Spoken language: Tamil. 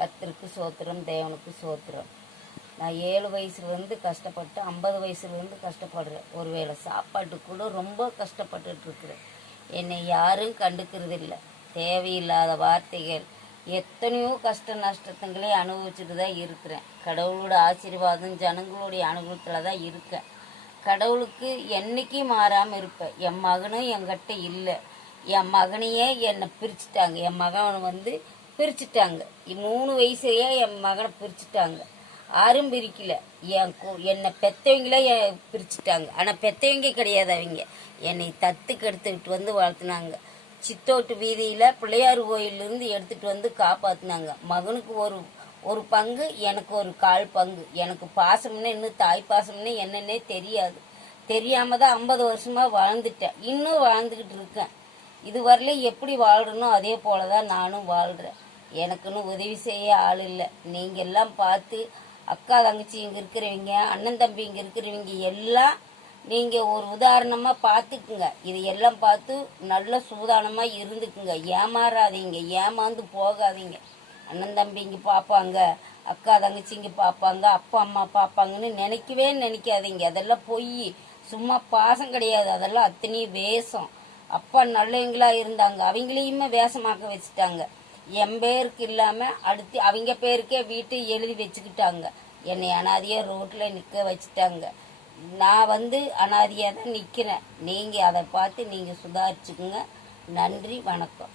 கர்த்தருக்கு சோத்திரம், தேவனுக்கு சோத்திரம். நான் 7 வயசுலேருந்து கஷ்டப்பட்டு 50 வயசுலேருந்து கஷ்டப்படுறேன். ஒருவேளை சாப்பாட்டுக்கு கூட ரொம்ப கஷ்டப்பட்டுட்ருக்குறேன். என்னை யாரும் கண்டுக்கிறது இல்லை. தேவையில்லாத வார்த்தைகள், எத்தனையோ கஷ்ட நஷ்டத்துங்களே அனுபவிச்சுட்டு தான் இருக்கிறேன். கடவுளோட ஆசீர்வாதம் ஜனங்களுடைய அனுபவத்தில் தான் இருக்கேன். கடவுளுக்கு என்றைக்கும் மாறாமல் இருப்பேன். என் மகனும் என்கிட்ட இல்லை. என் மகனையே என்னை பிரிச்சுட்டாங்க. என் மகனை பிரிச்சுட்டாங்க. 3 வயசுலேயே என் மகனை பிரிச்சுட்டாங்க. யாரும் பிரிக்கல. என்னை பெற்றவங்களே பிரிச்சுட்டாங்க. ஆனால் பெற்றவங்க கிடையாது. அவங்க என்னை தத்துக்கு எடுத்துக்கிட்டு வளர்த்துனாங்க. சித்தோட்டு வீதியில் பிள்ளையார் கோயிலிருந்து எடுத்துகிட்டு காப்பாற்றினாங்க. மகனுக்கு ஒரு பங்கு, எனக்கு ஒரு 1/4 பங்கு. எனக்கு பாசம்னு இன்னும் தாய் பாசம்னு என்னன்னே தெரியாது. தெரியாமல் தான் 50 வருஷமாக வாழ்ந்துட்டேன். இன்னும் வாழ்ந்துக்கிட்டு இருக்கேன். இதுவரையிலும் எப்படி வாழ்கிறனோ அதே போல தான் நானும் வாழ்கிறேன். எனக்குன்னு உதவி செய்ய ஆள் இல்லை. நீங்கள் எல்லாம் பார்த்து, அக்கா தங்கச்சி இங்கே இருக்கிறவங்க, அண்ணன் தம்பி இங்கே இருக்கிறவங்க எல்லாம் நீங்கள் ஒரு உதாரணமாக பார்த்துக்குங்க. இதையெல்லாம் பார்த்து நல்ல சூதானமாக இருந்துக்குங்க. ஏமாறாதீங்க, ஏமாந்து போகாதீங்க. அண்ணன் தம்பி இங்கே பார்ப்பாங்க, அக்கா தங்கச்சி இங்கே பார்ப்பாங்க, அப்பா அம்மா பார்ப்பாங்கன்னு நினைக்காதீங்க. அதெல்லாம் பொய். சும்மா பாசம் கிடையாது. அதெல்லாம் அத்தனையும் வேஷம். அப்பா நல்லவங்களா இருந்தாங்க, அவங்களையுமே வேஷமாக்க வச்சுட்டாங்க. என் பேருக்கு இல்லாமல் அடுத்து அவங்க பேருக்கே வீட்டு எழுதி வச்சுக்கிட்டாங்க. என்னை அனாதையாக ரோட்டில் நிற்க வச்சுட்டாங்க. நான் அனாதையாக தான் நிற்கிறேன். நீங்கள் அதை பார்த்து நீங்கள் சுதாரிச்சுக்குங்க. நன்றி, வணக்கம்.